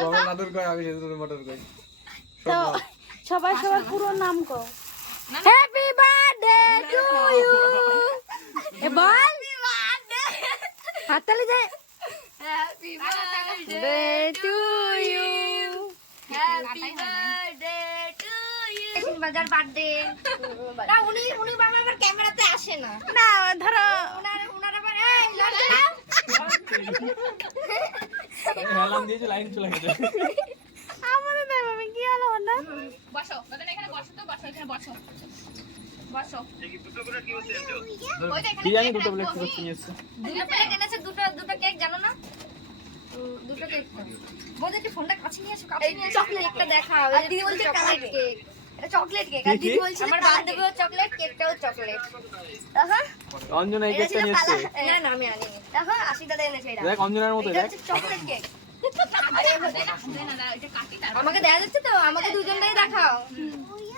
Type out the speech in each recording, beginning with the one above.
বাবা নাদুর কই আমি সেজন্য মটর কই তো সবাই সবার পুরো নাম কও হ্যাপি বার্থডে টু ইউ এ বল হাততালি দে happy birthday to you happy birthday to you বাজার বার্থডে না উনি বাবা আমার ক্যামেরাতে আসে না না ধরো উনার আবার এই লজ্জা হেলাম দিয়েছে লাইন চলে গেছে আমাদের না আমি কি হলো না বসো দাদা এখানে বসো তো বসো এখানে বসো বসো কি জানি দুটো প্লেট করতে নিয়ে এসেছে দুটো প্লেট এনেছে দুটো কেক জানো না দুটো কেক বলতে একটু ফোনটা কাছে নিয়ে এসো কাছে নিয়ে চকলেট একটা দেখাও আর দিদি বলছে চকলেট কেক এটা চকলেট কেক আর দিদি বলছে আমার বান্ধবীও চকলেট কেকটাও চকলেট হ্যাঁ অঞ্জনা এই কেকটা নিয়ে এসেছে না না আমি আনিনি দেখো 80 টাকা এনেছে এটা দেখ অঞ্জনার মতো দেখ চকলেট কেক আমাকে দেখা যাচ্ছে তো আমাকে দুজনটাই দেখাও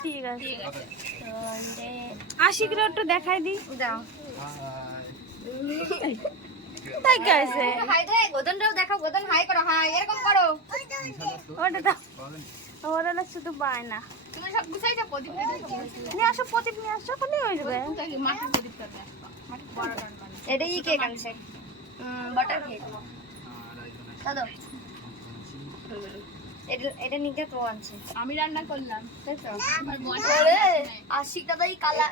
ঠিক আছে আশিকরা একটু দেখাই দি দাও তাই গাইছে হাই দে গোদনটাও দেখাও গোদন হাই করো হাই এরকম করো ওটা দাও ওরা না শুধু বায় না তুমি সব গুছাইছো প্রদীপ নিয়ে আসো প্রদীপ নিয়ে আসো কোনে হয়ে যাবে মাটির প্রদীপ করবে এটা ই কেক আনছে বাটার কেক দাদা এটা নিকে তো আনছে আমি রান্না করলাম আশিক দাদাই কালা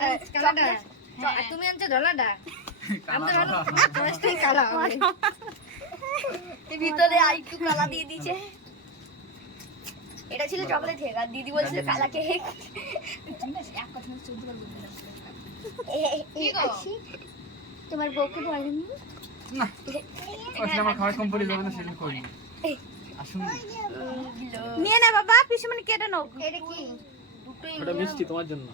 তুমি আনছো ডলাটা আমি তো কালা ভিতরে আরেকটু কালা দিয়ে দিয়েছে এটা ছিল চকলেট কেক আর দিদি বলছিল কালা কেক তোমার বউকে বলেনি না আসলে আমার খাওয়া কম পড়ে যাবে না সেটা করি আসুন নিয়ে না বাবা পিছনে কেটে নাও এটা কি দুটোই ওটা মিষ্টি তোমার জন্য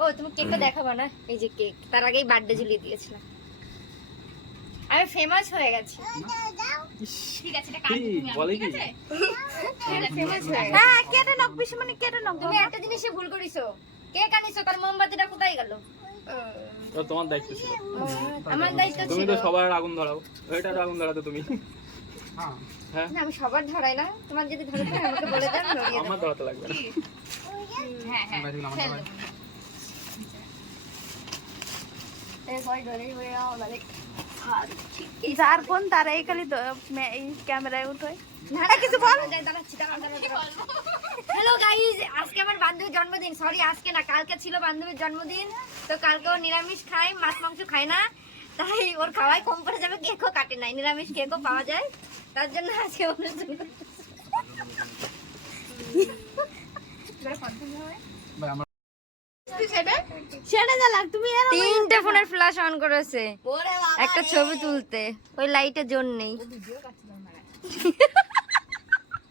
ও তুমি কেকটা দেখাবো না এই যে কেক তার আগেই বার্থডে ঝুলিয়ে দিয়েছিলাম আমি ফেমাস হয়ে গেছি ঠিক আছে এটা কাট তুমি বলে কি এটা ফেমাস হয়ে গেছে হ্যাঁ কেটে নাও পিছনে কেটে নাও তুমি একটা জিনিসে ভুল করিছো কেক আনিছো তার মোমবাতিটা কোথায় গেল তো তোমার দায়িত্ব ছিল আমার দায়িত্ব তুমি ছিল তো সবার আগুন ধরাও ওইটার আগুন ধরাতে তুমি হ্যাঁ না আমি সবার ধরাই না তোমার যদি ধরতে হয় আমাকে বলে দাও ধরিয়ে আমার ধরাতে লাগবে না হ্যাঁ হ্যাঁ এই ভাই ধরে হয়ে আও মানে যার ফোন তার এই খালি এই ক্যামেরায় উঠোয় না কিছু বল দাঁড়াচ্ছি হ্যালো গাইস আজকে আমার বান্ধবীর জন্মদিন সরি আজকে না কালকে ছিল বান্ধবীর জন্মদিন তো কালকেও নিরামিষ খাই মাছ মাংস খাই না তাই ওর খাওয়াই কম পড়ে যাবে কেকও কাটে নাই নিরামিষ কেকও পাওয়া যায় তার জন্য আজকে অনুষ্ঠান সেটা জ্বালাক তুমি এর তিনটে ফোনের ফ্ল্যাশ অন করেছে একটা ছবি তুলতে ওই লাইটের জন্য নেই